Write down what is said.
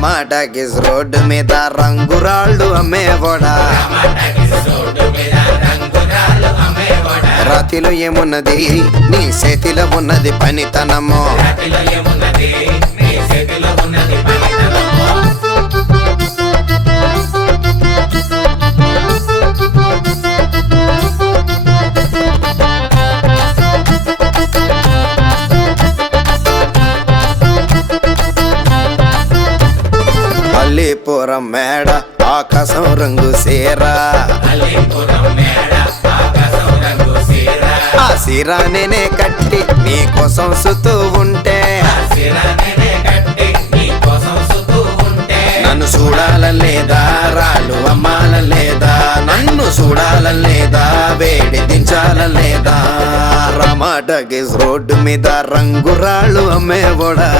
టమాటాకిస్ road మీద రంగురాళ్ళు అమ్మేవాడా రాతిలో ఏమున్నది నీ చేతిలో ఉన్నది పనితనము అల్లీపురం మేడ ఆకాశం రంగు సీరా ఆ సీరా నేనే కట్టి నీకోసం సుతూ ఉంటే నన్ను చూడాలలేదా రాళ్ళు అమ్మాలలేదా నన్ను చూడాలలేదా వేడి దించాలలేదా టమాటాకిస్ రోడ్డు మీద రంగురాళ్ళు అమ్మేవాడా